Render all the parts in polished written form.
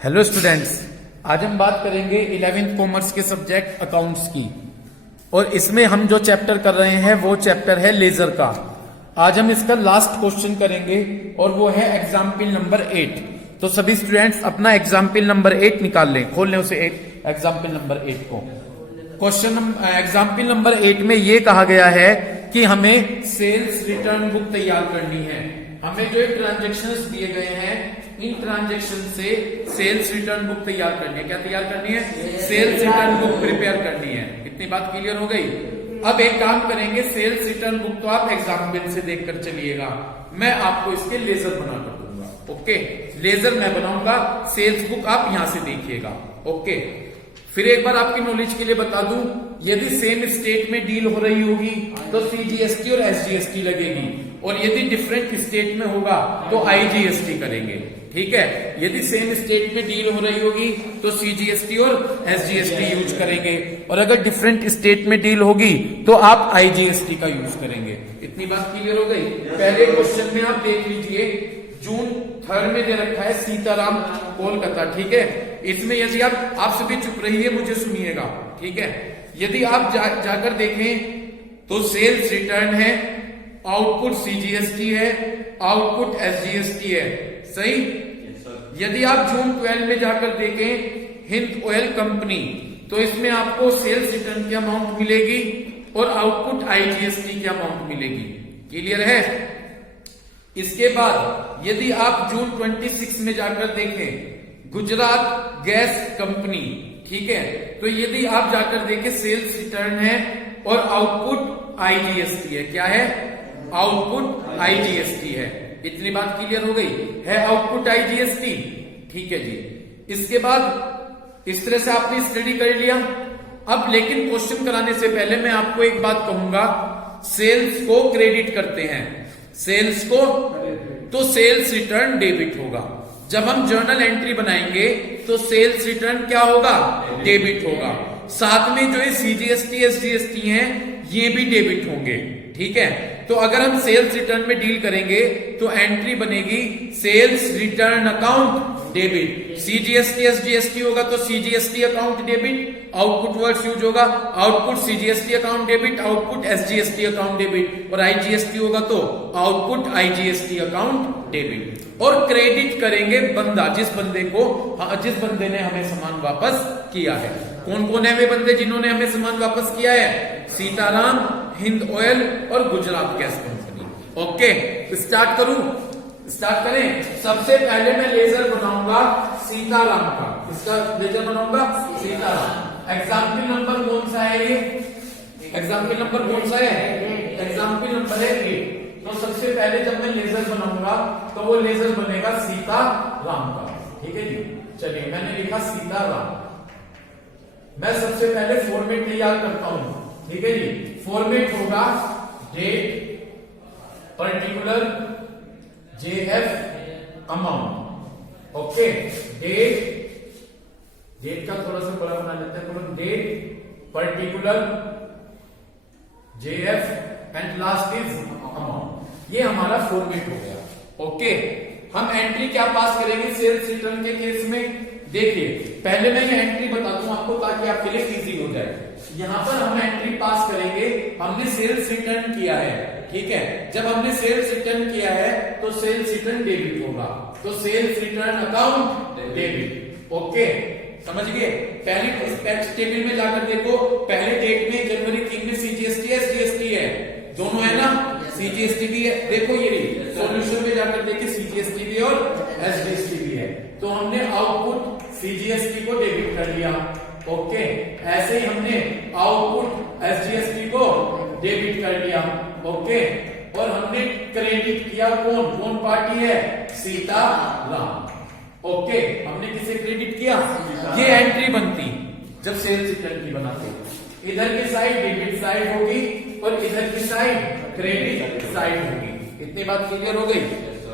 Hello students, आज हम बात करेंगे 11th कॉमर्स के सब्जेक्ट अकाउंट्स की। और इसमें हम जो चैप्टर कर रहे हैं वो चैप्टर है लेजर का। आज हम इसका लास्ट क्वेश्चन करेंगे और वो है एग्जाम्पल नंबर 8। तो सभी स्टूडेंट्स अपना एग्जाम्पल नंबर 8 निकाल लें, खोल लें उसे एग्जाम्पल नंबर 8 को। क्वेश्चन एग्जाम्पल नंबर 8 में ये कहा गया है कि हमें सेल्स रिटर्न बुक तैयार करनी है। हमें जो ट्रांजेक्शन्स दिए गए हैं, इन ट्रांजेक्शन से सेल्स रिटर्न बुक तैयार करनी है। क्या तैयार करनी है? सेल्स रिटर्न बुक प्रिपेयर करनी है। इतनी बात क्लियर हो गई। अब एक काम करेंगे, सेल्स रिटर्न बुक तो आप एग्जाम्पल से देखकर चलिएगा, मैं आपको इसके लेजर बनाकर दूंगा। ओके, लेजर मैं बनाऊंगा, सेल्स बुक आप यहां से देखिएगा। ओके, फिर एक बार आपकी नॉलेज के लिए बता दूं, यदि सेम स्टेट में डील हो रही होगी तो सीजीएसटी और एसजीएसटी लगेगी, और यदि डिफरेंट स्टेट में होगा तो आईजीएसटी करेंगे। ठीक है, यदि सेम स्टेट में डील हो रही होगी तो सीजीएसटी और एसजीएसटी यूज करेंगे, और अगर डिफरेंट स्टेट में डील होगी तो आप आईजीएसटी का यूज करेंगे। इतनी बात क्लियर हो गई। पहले क्वेश्चन में आप देख लीजिए, जून 3 में दे रखा है सीताराम कोलकाता। ठीक है, इसमें यदि आप सभी चुप रहिए, मुझे सुनिएगा। ठीक है, यदि आप जाकर देखें तो सेल्स रिटर्न है, आउटपुट सीजीएसटी है, आउटपुट एसजीएसटी है। सही। यदि आप जून 12 में जाकर देखें हिंद ऑयल कंपनी, तो इसमें आपको सेल्स रिटर्न की अमाउंट मिलेगी और आउटपुट आईजीएसटी की अमाउंट मिलेगी। क्लियर है? इसके बाद यदि आप जून 26 में जाकर देखें गुजरात गैस कंपनी, ठीक है, तो यदि आप जाकर देखें सेल्स रिटर्न है और आउटपुट आईजीएसटी है। क्या है? आउटपुट आईजीएसटी है। इतनी बात क्लियर हो गई है? Output IGST. ठीक है जी। इसके बाद इस तरह से आपने स्टडी कर लिया। अब लेकिन क्वेश्चन कराने से पहले मैं आपको एक बात कहूंगा, सेल्स को क्रेडिट करते हैं, सेल्स को, तो सेल्स रिटर्न डेबिट होगा। जब हम जर्नल एंट्री बनाएंगे तो सेल्स रिटर्न क्या होगा? डेबिट होगा। साथ में जो है सीजीएसटी एसजीएसटी हैं, ये भी डेबिट होंगे। ठीक है, तो अगर हम सेल्स रिटर्न में डील करेंगे तो एंट्री बनेगी sales return account debit. CGST SGST होगा तो CGST account debit, output words use होगा, output CGST account debit, output SGST account debit, और आईजीएसटी होगा तो आउटपुट आईजीएसटी अकाउंट डेबिट। और क्रेडिट करेंगे बंदा, जिस बंदे ने हमें सामान वापस किया है। कौन कौन है वे बंदे जिन्होंने हमें सामान वापस किया है? सीताराम, हिंद ऑयल और Gujarat gas company. Okay, start करूं? स्टार्ट करें। सबसे पहले मैं लेजर बनाऊंगा सीताराम का। इसका लेजर बनाऊंगा सीताराम। एग्जाम्पल नंबर कौन सा है ये? एग्जाम्पल नंबर कौन सा है? एग्जाम्पल नंबर है 8। तो सबसे पहले जब मैं लेजर बनाऊंगा तो वो लेजर बनेगा सीताराम का। ठीक है जी। चलिए, मैंने लिखा सीताराम। मैं सबसे पहले फॉर्मेट तैयार करता हूं। ठीक है जी। फॉर्मेट होगा date, particular, JF, amount. Okay, date का थोड़ा सा बड़ा बना लेते हैं, तो date, particular, JF and last is amount. ये हमारा फॉर्मेट हो गया। ओके, हम एंट्री क्या पास करेंगे सेल्स रिटर्न के केस में? देखिए, पहले मैं ये एंट्री बताता हूं आपको ताकि आपके लिए इजी हो जाए। यहां पर हम एंट्री पास करेंगे, हमने सेल्स रिटर्न किया है। ठीक है, जब हमने सेल्स रिटर्न किया है तो सेल्स रिटर्न डेबिट होगा, तो sales return account debit. Okay, समझ गए? पहले टैक्स टेबल में जाकर देखो, पहले डेट में जनवरी 3 में सीजीएसटी एसजीएसटी है, दोनों है ना, सीजीएसटी भी है। देखो ये सॉल्यूशन में जाकर देखिए, सीजीएसटी भी और एसजीएसटी भी है, तो हमने आउटपुट सीजीएसटी को डेबिट कर लिया। ओके, ऐसे ही हमने आउटपुट एसजीएसटी को डेबिट कर लिया। ओके, और हमने क्रेडिट किया, कौन पार्टी है? सीताराम। ओके, हमने किसे क्रेडिट किया? ये एंट्री बनती जब सेल्स रिटर्न की बनाते। इधर की साइड डेबिट साइड होगी और इधर की साइड क्रेडिट साइड होगी। इतनी बात क्लियर हो गई।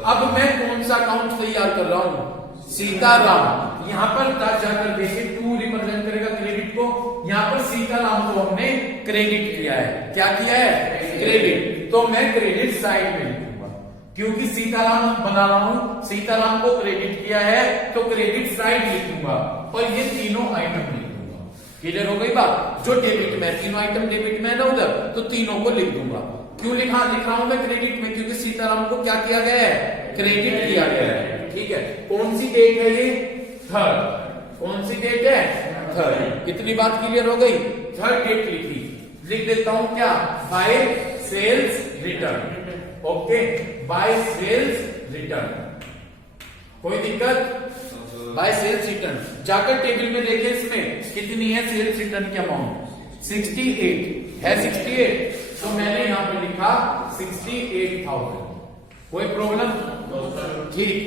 अब मैं कौन सा अकाउंट तैयार कर रहा हूं? सीताराम। यहां पर जाकर देखिए, 2 रिप्रेजेंट करेगा क्रेडिट को। यहां पर सीताराम को हमने क्रेडिट किया है। क्या किया है? क्रेडिट। तो मैं क्रेडिट साइड में लिखूंगा। क्योंकि सीताराम बना रहा हूं, सीताराम को क्रेडिट किया है तो क्रेडिट साइड लिखूंगा और ये तीनों आइटम लिख दूंगा। क्लियर हो गई बात? जो डेबिट में, तीनों आइटम डेबिट में है ना उधर, तो तीनों को लिख दूंगा। क्यों लिख रहा हूं मैं क्रेडिट में? क्योंकि सीताराम को क्या किया गया है? क्रेडिट किया गया है। ठीक है, कौन सी डेट है ये? थर्ड। कौन सी डेट है? थर्ड। कितनी बात क्लियर हो गई? थर्ड डेट लिखी। लिख देता हूं क्या? By sales return. Okay, by sales return. कोई दिक्कत? By sales return. जाकर टेबल में देखें इसमें कितनी है सेल्स रिटर्न की अमाउंट? 68 है। 68 तो मैंने यहां पे लिखा 68,000। कोई प्रॉब्लम? ठीक।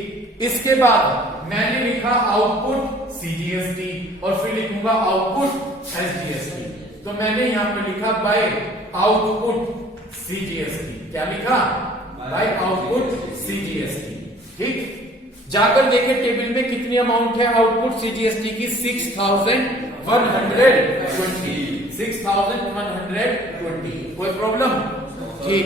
इसके बाद मैंने लिखा आउटपुट सीजीएसटी और फिर लिखूंगा आउटपुट एसजीएसटी। तो मैंने यहां पे लिखा बाय आउटपुट सीजीएसटी। क्या लिखा? By output CGST. ठीक। जाकर देखें टेबल में कितनी अमाउंट है आउटपुट सीजीएसटी की? 6,120। 6,120। कोई प्रॉब्लम? ठीक।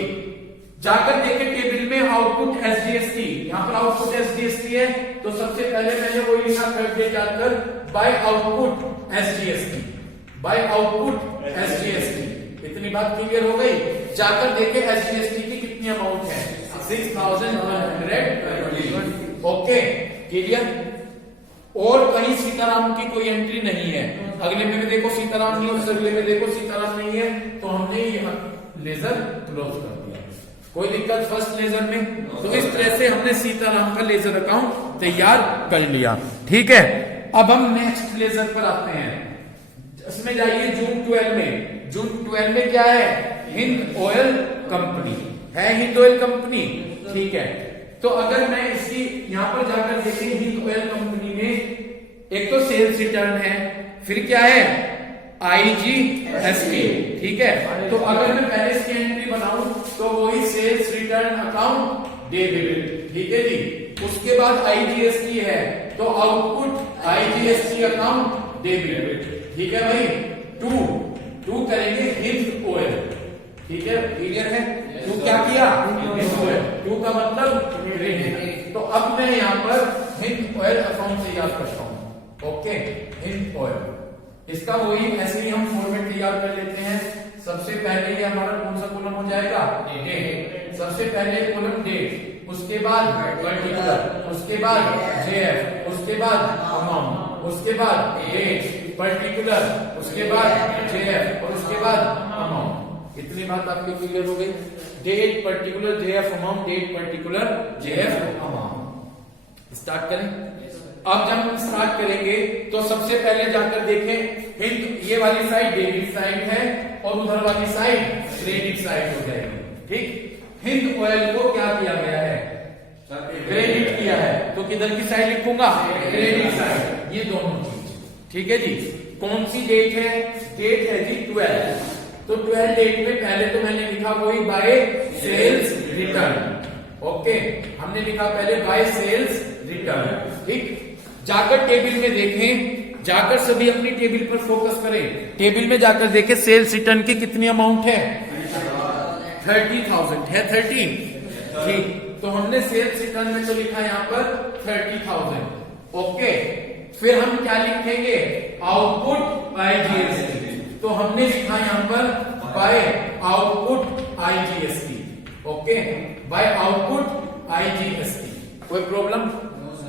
जाकर देखें टेबल में आउटपुट एसजीएसटी। यहां पर आउटपुट एसजीएसटी है तो सबसे पहले मैंने वही लिखा थर्ड डे जाकर by output SGST. By output SGST. इतनी बात क्लियर हो गई? जाकर देखें एसजीएसटी की कितनी अमाउंट है? 6,120। Okay, clear? और कहीं सीताराम की कोई एंट्री नहीं है। अगले में भी देखो सीताराम नहीं, उस अगले में देखो सीताराम नहीं है, तो हमने ये लेजर क्लोज कर दिया। कोई दिक्कत फर्स्ट लेजर में? तो इस तरह से हमने सीताराम का लेजर अकाउंट तैयार कर लिया। ठीक है, अब हम नेक्स्ट लेजर पर आते हैं। इसमें जाइए जून 12 में। जून 12 में क्या है? हिंद ऑयल कंपनी है। Hind oil company. ठीक है, तो अगर मैं इसी यहां पर जाकर देखें हिंद ऑयल कंपनी में एक तो सेल्स रिटर्न है, फिर क्या है? आईजीएसटी। ठीक है, तो अगर मैं पहले इसकी एंट्री बनाऊं तो वही सेल्स रिटर्न अकाउंट डेबिट। ठीक है जी। उसके बाद आईजीएसटी है तो आउटपुट आईजीएसटी अकाउंट डेबिट। ठीक है भाई। टू करेंगे हिंद ऑयल। ठीक है, क्लियर है? टू क्या किया? हिंद ऑयल। टू का मतलब क्रेडिट। तो अब मैं यहां पर हिंद ऑयल अकाउंट तैयार करता हूं। Okay, Hind oil. इसका वही ऐसे ही हम फॉर्मेट तैयार कर लेते हैं। सबसे पहले ये हमारा कौन सा कॉलम हो जाएगा? डेट। सबसे पहले कॉलम डेट, उसके बाद पर्टिकुलर, उसके बाद जेएफ, उसके बाद अमाउंट, उसके बाद डेट पर्टिकुलर, उसके बाद जेएफ और उसके बाद अमाउंट। इतनी बात आपकी क्लियर हो गई? Date particular JF amount, date particular JF amount. Start करें। अब जब हम स्टार्ट करेंगे तो सबसे पहले जाकर देखें हिंद, ये वाली साइड डेबिट साइड है और उधर वाली साइड क्रेडिट साइड हो जाएगी। ठीक। हिंद ऑयल को क्या किया गया है? क्रेडिट किया है, तो किधर की साइड लिखूंगा? Credit side. ये दोनों चीज। ठीक है जी। कौन सी डेट है? डेट है जी 12। तो 12 डेट में पहले तो मैंने लिखा वही बाय सेल्स रिटर्न। ओके, हमने लिखा पहले बाय सेल्स रिटर्न। ठीक। जाकर टेबल में देखें, जाकर सभी अपनी टेबल पर फोकस करें। टेबल में जाकर देखें सेल्स रिटर्न की कितनी अमाउंट है? 30,000 है। 30। ठीक। तो हमने सेल्स रिटर्न में तो लिखा यहाँ पर 30,000। ओके, फिर हम क्या लिखेंगे? Output IGST. तो हमने लिखा यहां पर by output IGST. Okay, by output IGST. कोई प्रॉब्लम?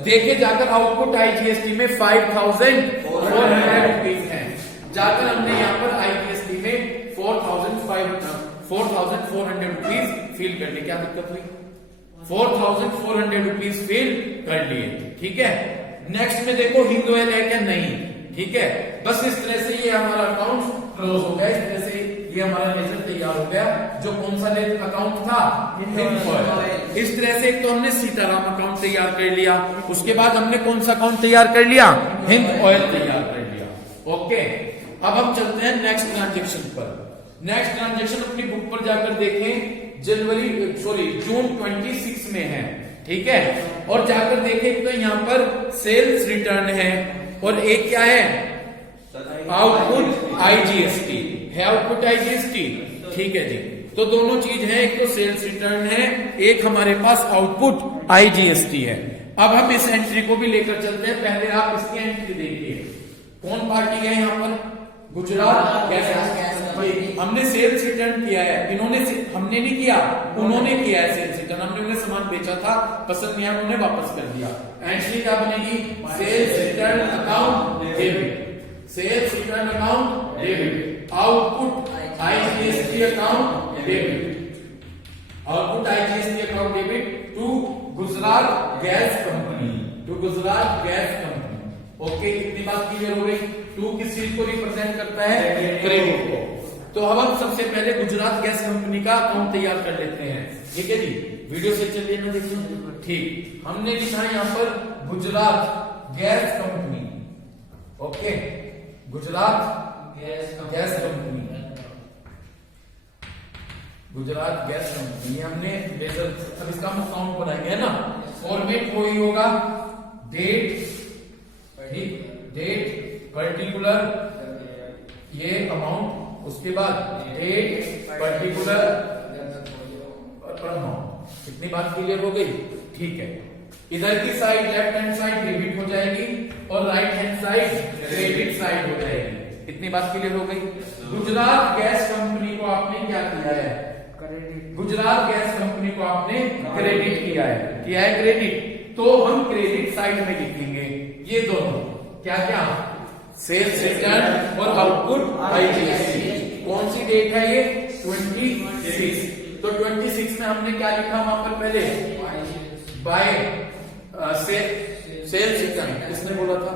देखिए जाकर आउटपुट आईजीएसटी में 5,400 रुपीज है। जाकर हमने यहां पर आईजीएसटी में 4,400 रुपीज फिल कर लिए। क्या दिक्कत हुई? 4,400 रुपीज फिल कर लिए। ठीक है। नेक्स्ट में देखो हिंद ऑयल है क्या? नहीं। ठीक है, बस इस तरह से ये हमारा अकाउंट क्लोज हो गया। इस तरह से ये हमारा लेजर तैयार हो गया। जो कौन सा अकाउंट था? हिंद ऑयल। इस तरह से एक तो हमने सीताराम अकाउंट तैयार कर लिया, उसके बाद हमने कौन सा अकाउंट तैयार कर लिया? हिंद ऑयल तैयार कर लिया। ओके, अब हम चलते हैं नेक्स्ट ट्रांजेक्शन पर। नेक्स्ट ट्रांजेक्शन अपनी बुक पर जाकर देखें। जून 26 में है। ठीक है, और जाकर देखें तो यहां पर सेल्स रिटर्न है और एक क्या है? आउटपुट आईजीएसटी है। Output IGST. ठीक है जी। तो दोनों चीज है, एक तो सेल्स रिटर्न है, एक हमारे पास आउटपुट आईजीएसटी है। अब हम इस एंट्री को भी लेकर चलते हैं। पहले आप इसकी एंट्री देखिए, कौन पार्टी है यहाँ पर, गुजरात गैस। हमने सेल्स रिटर्न किया है, इन्होंने, हमने नहीं किया, उन्होंने किया है सेल्स रिटर्न। हमने उन्हें सामान बेचा था, पसंद नहीं आया, उन्होंने वापस कर दिया। एंट्री क्या बनेगी, sales return account debit, sales return account debit, output IGST account debit, output IGST account debit to Gujarat gas company, to Gujarat gas company. Okay, कितनी बात क्लियर हो गई। टू किस चीज को रिप्रेजेंट करता है, क्रेडिट को। तो अब हम सबसे पहले गुजरात गैस कंपनी का अकाउंट तैयार कर लेते हैं। ठीक है जी, वीडियो से चलिए ना, देखिए। ठीक, हमने लिखा है यहाँ पर Gujarat gas company. Okay, Gujarat gas company, Gujarat gas company हमने मेजर। अब इसका हम अकाउंट बनाएंगे, है ना। फॉर्मेट कोई होगा, डेट, डेट पर्टिकुलर, ये अमाउंट, उसके बाद डेट पर्टिकुलर अमाउंट। कितनी बात क्लियर हो गई। ठीक है, इधर की side left hand side debit हो जाएगी और right hand side credit side हो जाएगी। कितनी बात क्लियर हो गई। गुजरात गैस कंपनी को आपने क्या किया है, गुजरात गैस कंपनी को आपने क्रेडिट किया है, क्रेडिट। तो हम क्रेडिट साइड में लिखेंगे ये दोनों, क्या क्या, सेल्स रिटर्न और आउटपुट आईजीएसटी। कौन सी डेट है ये, 26। तो 26 में हमने क्या लिखा वहां पर, पहले बाय सेल्स रिटर्न। किसने बोला था,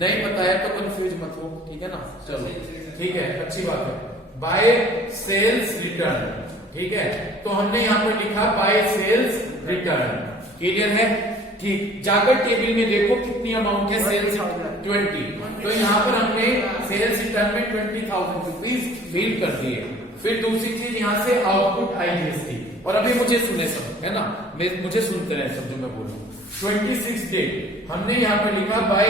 नहीं पता है तो कंफ्यूज मत हो, ठीक है ना। चलो ठीक है, अच्छी बात है, बाय सेल्स रिटर्न। ठीक है, तो हमने यहाँ पर लिखा बाय सेल्स रिटर्न। क्लियर है। ठीक, जाकर टेबल में देखो कितनी अमाउंट है, सेल्स 20। तो यहाँ पर हमने सेल्स रिटर्न में 20,000 रुपीज फिल कर दिए। फिर दूसरी चीज यहाँ से आउटपुट आईजीएसटी। और अभी मुझे सुने सब, है ना, मुझे सुनते रहे सब जो मैं बोल रहा हूँ। 26 डेट हमने यहाँ पर लिखा by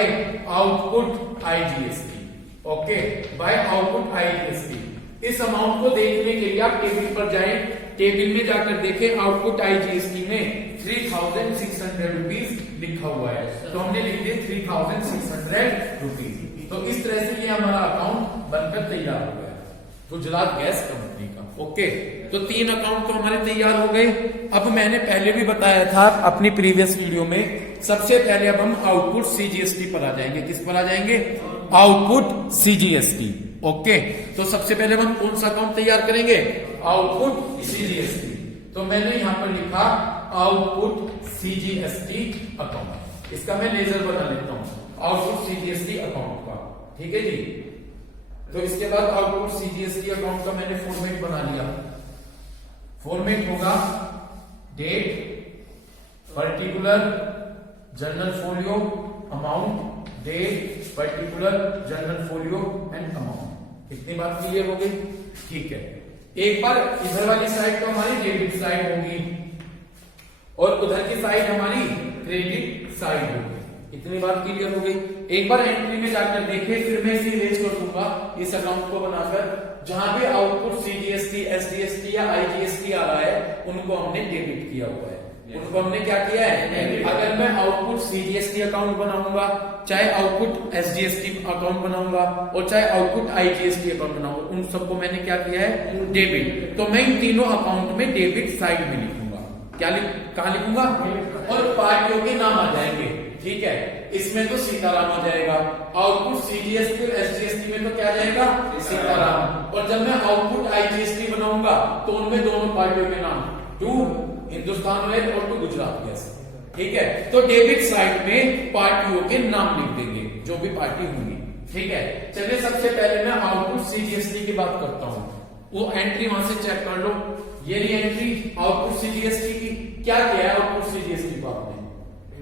output IGST. Okay, by output IGST. इस अमाउंट को देखने के लिए आप टेबल पर जाएं, टेबल में जाकर देखें आउटपुट आईजीएसटी में 3,600 रुपीज लिखा हुआ है, तो हमने लिख दिया 3,600 रुपीज। तो इस तरह से ये हमारा अकाउंट बनकर तैयार हो गया गुजरात गैस कंपनी का। ओके, तो 3 अकाउंट तो हमारे तैयार हो गए। अब मैंने पहले भी बताया था अपनी प्रीवियस वीडियो में, सबसे पहले अब हम आउटपुट सीजीएसटी पर आ जाएंगे। किस पर आ जाएंगे, आउटपुट सीजीएसटी। ओके, तो सबसे पहले हम कौन सा अकाउंट तैयार करेंगे, आउटपुट सीजीएसटी। तो मैंने यहां पर लिखा आउटपुट सीजीएसटी अकाउंट। इसका मैं लेजर बना लेता हूं, आउटपुट सीजीएसटी अकाउंट का। ठीक है जी। तो इसके बाद आउटपुट सीजीएसटी अकाउंट का मैंने फॉर्मेट बना लिया। फॉर्मेट होगा date particular journal folio amount, date particular journal folio and amount. इतनी बात क्लियर हो गई। ठीक है, एक बार इधर वाली साइड तो हमारी डेबिट साइड होगी और उधर की साइड हमारी क्रेडिट साइड होगी। इतनी बात क्लियर हो गई। एक बार एंट्री में जाकर देखें, फिर मैं इसे इरेज कर दूंगा इस अकाउंट को बनाकर। जहां पे आउटपुट सीजीएसटी, एसडीएसटी या आईजीएसटी आ रहा है, उनको हमने डेबिट किया हुआ है, उनको हमने क्या किया है। अगर मैं आउटपुट सीजीएसटी अकाउंट बनाऊंगा, चाहे आउटपुट एसडीएसटी अकाउंट बनाऊंगा और चाहे आउटपुट आईजीएसटी अकाउंट बनाऊंगा, उन सबको मैंने क्या किया है, डेबिट। तो मैं इन तीनों अकाउंट में डेबिट साइड में लिखूंगा। कहां लिखूंगा, और पार्टियों के नाम आ जाएंगे। ठीक है, इसमें तो सीताराम आ जाएगा, आउटपुट सीजीएसटी और एसडीएसटी में तो क्या जाएगा, सीताराम। और जब मैं आउटपुट आईजीएसटी बनाऊंगा तो उनमें दोनों पार्टियों के नाम, टू हिंदुस्तान ऑयल और टू गुजरात गैस। ठीक है, तो डेबिट साइड में पार्टियों के नाम लिख देंगे, जो भी पार्टी होंगी। ठीक है, चलिए सबसे पहले मैं आउटपुट सीजीएसटी की बात करता हूं। वो एंट्री वहां से चेक कर लो, ये रही एंट्री आउटपुट सीजीएसटी की। क्या किया है आउटपुट सीजीएसटी को आपने,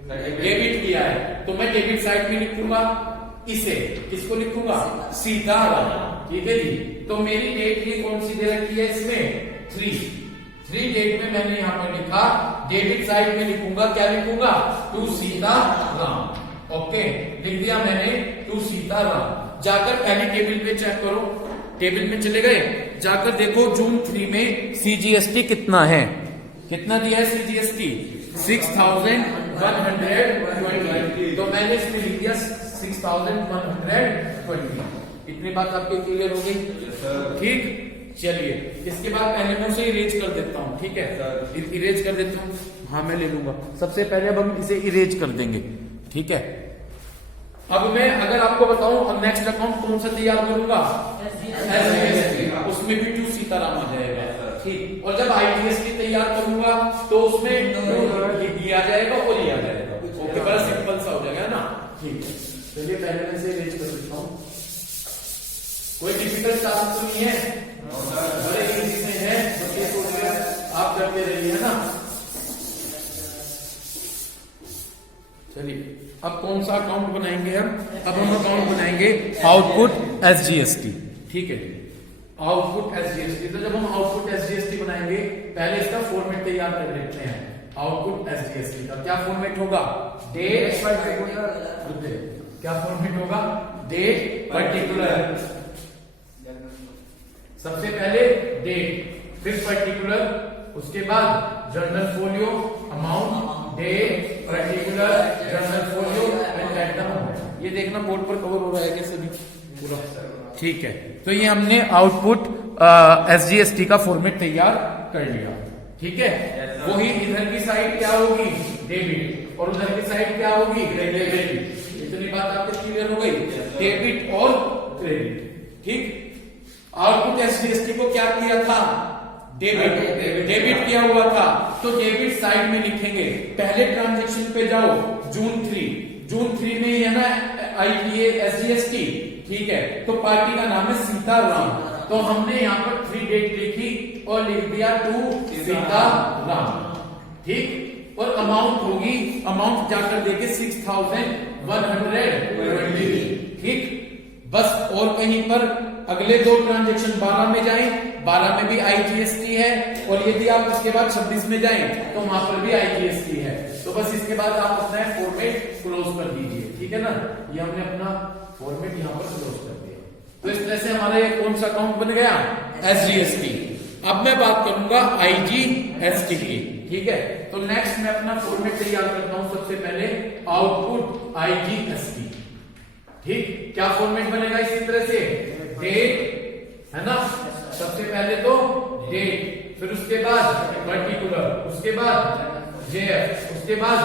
डेबिट किया है, तो मैं डेबिट साइड में लिखूंगा इसे, किसको लिखूंगा, सीताराम। ठीक है जी। तो मेरी डेट ये कौन सी दे रखी है इसमें, 3 डेट में मैंने यहां पर लिखा, डेबिट साइड में लिखूंगा, क्या लिखूंगा, टू सीताराम। ओके, लिख दिया मैंने टू सीताराम। जाकर पहले टेबल पे चेक करो, टेबल में चले गए, जाकर देखो जून 3 में सीजीएसटी कितना है, कितना दिया है सीजीएसटी 6120। तो मैंने इसमें लिख दिया 6120। इतनी बात आपके क्लियर हो गई? ठीक, चलिए इसके बाद पहले मैं उसे इरेज कर देता हूं। ठीक है, इरेज कर देता हूं। हाँ मैं ले लूंगा। सबसे पहले अब हम इसे इरेज कर देंगे। ठीक है, अब मैं अगर आपको बताऊं अब नेक्स्ट अकाउंट कौन सा तैयार करूंगा, एसजीएसटी, उसमें भी 2 सीताराम आ जाएगा। ठीक, और जब आईजीएसटी तैयार करूंगा तो उसमें ये आ जाएगा और ये आ जाएगा। ओके, बड़ा सिंपल सा हो जाएगा ना। ठीक है, चलिए पहले मैं इसे इरेज कर देता हूं। कोई डिफिकल्ट टास्क तो नहीं है, बड़े इजी से है, बस ये सोच के आप करते रहिए ना। चलिए अब कौन सा अकाउंट बनाएंगे हम? अब हम अकाउंट बनाएंगे आउटपुट एसजीएसटी। ठीक है, आउटपुट एसजीएसटी। तो जब हम आउटपुट एसजीएसटी बनाएंगे पहले इसका फॉर्मेट तैयार कर लेते हैं। आउटपुट एसजीएसटी का क्या फॉर्मेट होगा? Date particular. क्या फॉर्मेट होगा? Date particular. सबसे पहले डेट, फिर पर्टिकुलर, उसके बाद journal folio, amount, date, particular, journal folio, ये देखना बोर्ड पर कवर हो रहा है कैसे भी पूरा। ठीक है, तो ये हमने आउटपुट एसजीएसटी का फॉर्मेट तैयार कर लिया। ठीक है, वही इधर की साइड क्या होगी? डेबिट, और उधर की साइड क्या होगी? क्रेडिट। इतनी बात आपको क्लियर हो गई? डेबिट और क्रेडिट। ठीक, आउटपुट एसजीएसटी को क्या किया था? डेबिट किया हुआ था, तो डेबिट साइड में लिखेंगे। पहले ट्रांजैक्शन पे जाओ, जून 3 में है ना ये एसजीएसटी। ठीक है, तो पार्टी का नाम है सीताराम, तो हमने यहाँ पर 3 डेट लिखी और लिख दिया 2 सीताराम। ठीक, और अमाउंट होगी, अमाउंट जाकर देखे 6120। ठीक, बस और कहीं पर अगले 2 ट्रांजैक्शन 12 में जाएं, 12 में भी आईजीएसटी है, और यदि आप उसके बाद 26 में जाएं तो वहां पर भी आईजीएसटी है। तो बस इसके बाद आप अपना फॉर्मेट क्लोज कर दीजिए। ठीक है ना, ये हमने अपना फॉर्मेट यहां पर क्लोज कर दिया। तो इस तरह से हमारा ये कौन सा अकाउंट बन गया? एसजीएसटी। अब मैं बात करूंगा आईजीएसटी की। ठीक है, तो नेक्स्ट मैं अपना फॉर्मेट तैयार करता हूं। सबसे पहले आउटपुट आईजीएसटी। ठीक, क्या फॉर्मेट बनेगा इसी तरह से? डेट है ना, सबसे पहले तो डेट, फिर उसके बाद पर्टिकुलर, उसके बाद जेएफ, उसके बाद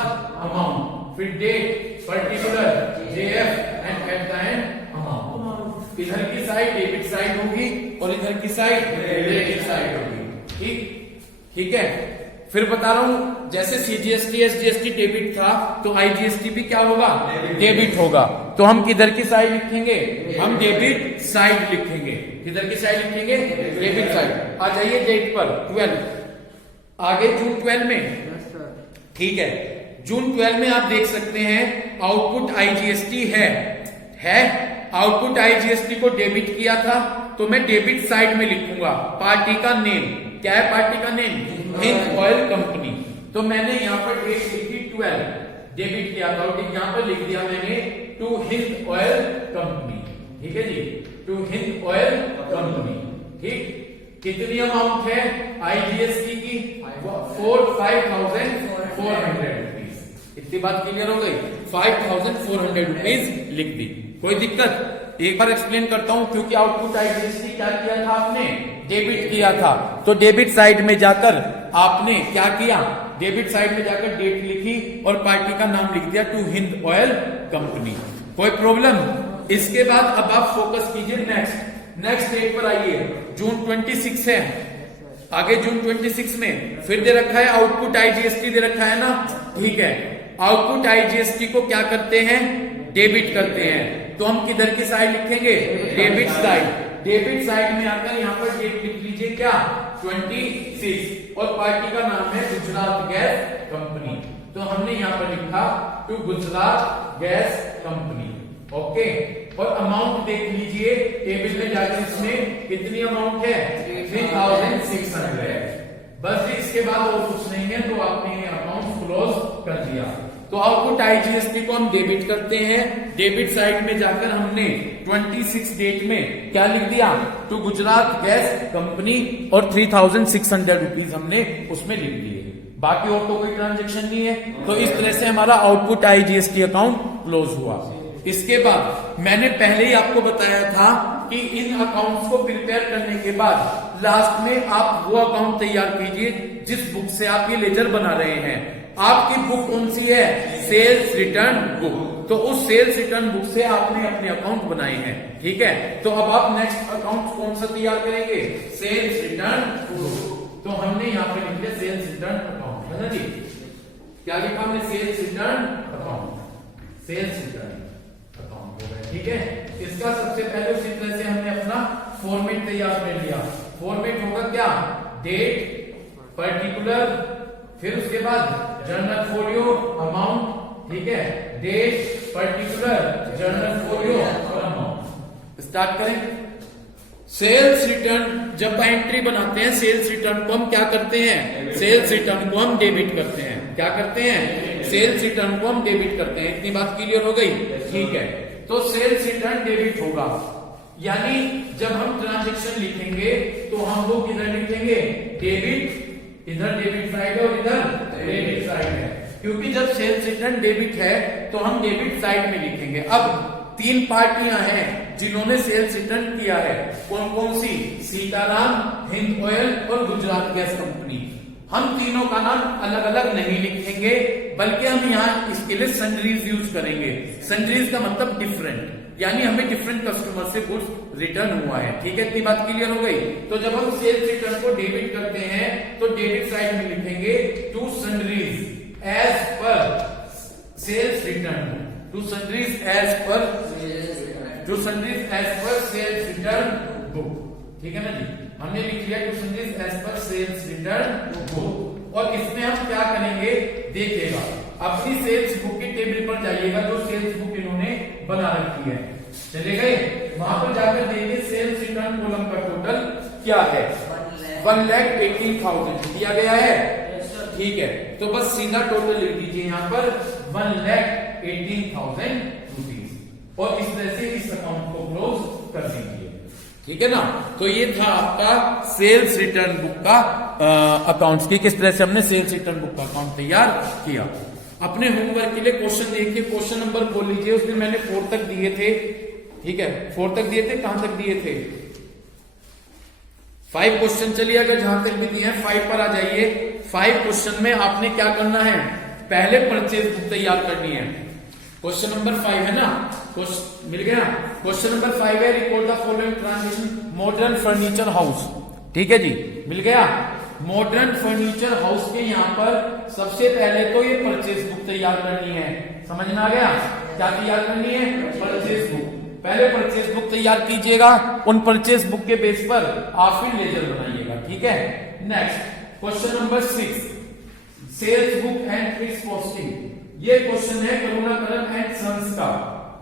अमाउंट, फिर date, particular, JF and at the end amount. इधर की साइड डेबिट साइड होगी और इधर की साइड क्रेडिट साइड होगी। ठीक, ठीक है, फिर बता रहा हूं, जैसे सीजीएसटी एसजीएसटी डेबिट था तो आईजीएसटी भी क्या होगा? डेबिट होगा। तो हम किधर की साइड लिखेंगे? हम डेबिट साइड लिखेंगे। किधर की साइड लिखेंगे? Debit side. आ जाइए डेट पर 12, आगे जून 12 में। ठीक है, जून 12 में आप देख सकते हैं आउटपुट आईजीएसटी है। आउटपुट आईजीएसटी को डेबिट किया था तो मैं डेबिट साइड में लिखूंगा पार्टी का नेम। क्या है पार्टी का नेम? Hind oil company. तो मैंने यहाँ पर डेट लिखी 12, डेबिट किया था, और यहाँ पर लिख दिया मैंने टू हिंद ऑयल कंपनी। ठीक है जी, टू हिंद ऑयल कंपनी। ठीक, कितनी अमाउंट है आईजीएसटी की? 5400 रुपीज। इतनी बात क्लियर हो गई? 5400 रुपीज लिख दी। कोई दिक्कत? एक बार एक्सप्लेन करता हूं, क्योंकि आउटपुट आईजीएसटी क्या किया था आपने? डेबिट किया था। तो डेबिट साइड में जाकर आपने क्या किया? डेबिट साइड में जाकर डेट लिखी और पार्टी का नाम लिख दिया टू हिंद ऑयल कंपनी। कोई प्रॉब्लम? इसके बाद अब आप फोकस कीजिए नेक्स्ट डेट पर आइए। जून 26 है, आगे जून 26 में फिर दे रखा है आउटपुट आईजीएसटी दे रखा है ना। ठीक है, आउटपुट आईजीएसटी को क्या करते हैं? डेबिट करते हैं। तो हम किधर की साइड लिखेंगे? Debit side. डेबिट साइड में आकर यहाँ पर डेट लिख लीजिए क्या? 26, और पार्टी का नाम है गुजरात गैस कंपनी। तो हमने यहाँ पर लिखा to Gujarat gas company. Okay, और अमाउंट देख लीजिए टेबल में जाकर, इसमें कितनी अमाउंट है? 3600। बस इसके बाद और कुछ नहीं है, तो आपने ये अकाउंट क्लोज कर दिया। तो तो आउटपुट आईजीएसटी को हम डेबिट करते हैं। डेबिट साइड में जाकर हमने 26 डेट में क्या लिख दिया, टू गुजरात गैस कंपनी, और 3600 रुपीज हमने उसमें लिख दिए। बाकी और तो कोई ट्रांजेक्शन नहीं है। तो इस तरह से हमारा आउटपुट आईजीएसटी अकाउंट क्लोज हुआ। इसके बाद मैंने पहले ही आपको बताया था कि इन अकाउंट्स को प्रिपेयर करने के बाद लास्ट में आप वो अकाउंट तैयार कीजिए जिस बुक से आप ये लेजर बना रहे हैं। आपकी बुक कौन सी है, सेल्स रिटर्न बुक। तो उस सेल्स रिटर्न बुक से आपने अपने अकाउंट बनाए हैं, ठीक है। तो अब आप नेक्स्ट अकाउंट कौन सा तैयार करेंगे, सेल्स रिटर्न बुक। तो हमने यहाँ पे लिख दिया सेल्स रिटर्न अकाउंट, है ना जी। क्या लिखा हमने, sales return account, sales return account हो गया, ठीक है। इसका सबसे पहले उसी तरह से हमने अपना फॉर्मेट तैयार कर लिया। फॉर्मेट होगा क्या, डेट, पर्टिकुलर, फिर उसके बाद जर्नल फोलियो अमाउंट, ठीक है। डेट, पर्टिकुलर, जर्नल फोलियो और अमाउंट। स्टार्ट करें। सेल्स रिटर्न जब एंट्री बनाते हैं, सेल्स रिटर्न को हम क्या करते हैं, सेल्स रिटर्न को हम डेबिट करते हैं। क्या करते हैं, सेल्स रिटर्न को हम डेबिट करते हैं। इतनी बात क्लियर हो गई, ठीक है। तो सेल्स रिटर्न डेबिट होगा, यानी जब हम ट्रांजेक्शन लिखेंगे तो हम वो किधर लिखेंगे, डेबिट, इधर डेबिट साइड है और इधर क्रेडिट साइड है। क्योंकि जब सेल्स रिटर्न डेबिट है तो हम डेबिट साइड में लिखेंगे। अब 3 पार्टियां हैं जिन्होंने सेल्स रिटर्न किया है, कौन कौन सी, सीताराम, हिंद ऑयल और गुजरात गैस कंपनी। हम तीनों का नाम अलग अलग नहीं लिखेंगे, बल्कि हम यहाँ इसके लिए सन्ड्रीज यूज करेंगे। सन्ड्रीज का मतलब डिफरेंट, यानी हमें डिफरेंट कस्टमर से गुड्स रिटर्न हुआ है, ठीक है। इतनी बात क्लियर हो गई। तो जब हम सेल्स रिटर्न को डेबिट करते हैं तो डेबिट साइड में लिखेंगे to sundries as per sales return, to sundries as per sales return book, ठीक है ना जी। हमने लिख लिया to sundries as per sales return book. और इसमें हम क्या करेंगे, देखिएगा, अपनी सेल्स बुक की टेबल पर जाइएगा, जो सेल्स बुक इन्होंने बना रखी है, चले गए वहां पर जाकर देखिए सेल्स रिटर्न कॉलम का टोटल क्या है, 1,18,000 दिया गया है, ठीक है। तो बस सीधा टोटल लिख दीजिए यहाँ पर 1,18,000 रुपीज, और इस तरह से इस अकाउंट को क्लोज कर दीजिए, ठीक है ना। तो ये था आपका सेल्स रिटर्न बुक का अकाउंट्स की, किस तरह से हमने सेल्स रिटर्न बुक का अकाउंट तैयार किया। अपने होमवर्क के लिए क्वेश्चन देखिए, क्वेश्चन नंबर खोल लीजिए। उसमें मैंने 4 तक दिए थे, ठीक है, 4 तक दिए थे। कहां तक दिए थे, 5 क्वेश्चन। चलिए अगर जहां तक भी दिए हैं 5 पर आ जाइए। 5 क्वेश्चन में आपने क्या करना है, पहले परचेज बुक तैयार करनी है। क्वेश्चन नंबर 5 है ना, क्वेश्चन मिल गया। क्वेश्चन नंबर 5 है, record the following transaction modern furniture house, ठीक है जी, मिल गया। मॉडर्न फर्नीचर हाउस के यहाँ पर सबसे पहले तो ये परचेज बुक तैयार करनी है। समझ में आ गया, क्या तैयार करनी है, परचेज बुक। पहले परचेज बुक तैयार कीजिएगा, उन परचेज बुक के बेस पर आप फिर लेजर बनाइएगा, ठीक है। Next question number 6, sales book and fix costing. ये क्वेश्चन है करुणाकरन एंड सन्स का।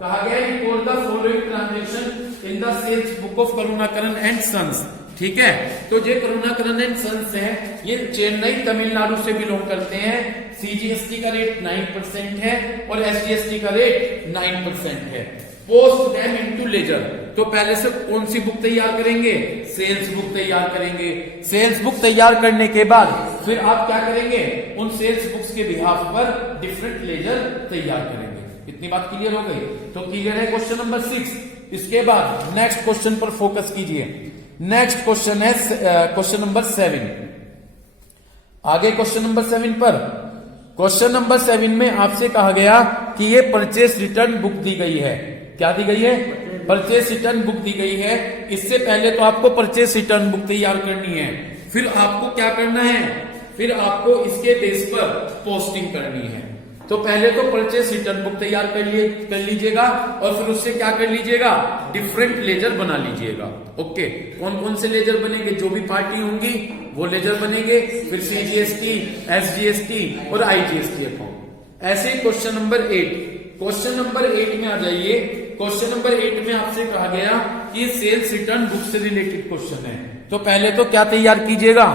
कहा गया है record the following transaction in the sales book of Karunakaran and sons, ठीक है। तो जो करुणाकरन एंड सन्स है, ये चेन्नई तमिलनाडु से बिलोंग करते हैं। सीजीएसटी का रेट 9% है और एसजीएसटी का रेट 9% है। पोस्ट देम इनटू लेजर, तो पहले से कौन सी बुक तैयार करेंगे, सेल्स बुक तैयार करेंगे। सेल्स बुक तैयार करने के बाद फिर आप क्या करेंगे, उन सेल्स बुक्स के बिहाफ पर डिफरेंट लेजर तैयार करेंगे। इतनी बात क्लियर हो गई। तो क्लियर है क्वेश्चन नंबर 6। इसके बाद नेक्स्ट क्वेश्चन पर फोकस कीजिए। नेक्स्ट क्वेश्चन है क्वेश्चन नंबर 7। आगे क्वेश्चन नंबर 7 पर, क्वेश्चन नंबर 7 में आपसे कहा गया कि ये परचेस रिटर्न बुक दी गई है। क्या दी गई है, परचेस रिटर्न बुक दी गई है। इससे पहले तो आपको परचेस रिटर्न बुक तैयार करनी है, फिर आपको क्या करना है, फिर आपको इसके बेस पर पोस्टिंग करनी है। तो पहले तो परचेस रिटर्न बुक तैयार कर लीजिएगा और फिर उससे क्या कर लीजिएगा, डिफरेंट लेजर बना लीजिएगा। ओके, कौन कौन से लेजर बनेंगे, जो भी पार्टी होंगी वो लेजर बनेंगे। फिर सीजीएसटी, एसजीएसटी और आईजीएसटी अकाउंट। ऐसे क्वेश्चन नंबर 8, क्वेश्चन नंबर 8 में आ जाइए। क्वेश्चन नंबर 8 में आपसे कहा गया कि सेल्स रिटर्न बुक से रिलेटेड क्वेश्चन है। तो पहले तो क्या तैयार कीजिएगा,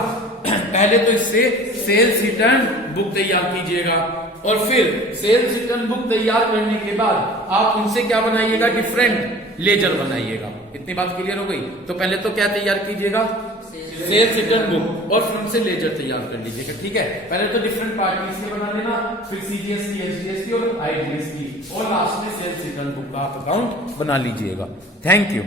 पहले तो इससे सेल्स रिटर्न बुक तैयार कीजिएगा और फिर सेल्स रिटर्न बुक तैयार करने के बाद आप उनसे क्या बनाइएगा, डिफरेंट लेजर बनाइएगा। इतनी बात क्लियर हो गई। तो पहले तो क्या तैयार कीजिएगा, सेल्स रिटर्न बुक, और फिर उनसे लेजर तैयार कर लीजिएगा। ठीक है, पहले तो डिफरेंट पार्टीज के बना लेना, फिर सीजीएसटी, एचडीएसटी और आईडीएसटी, और लास्ट में सेल्स रिटर्न बुक का आप अकाउंट बना लीजिएगा। Thank you.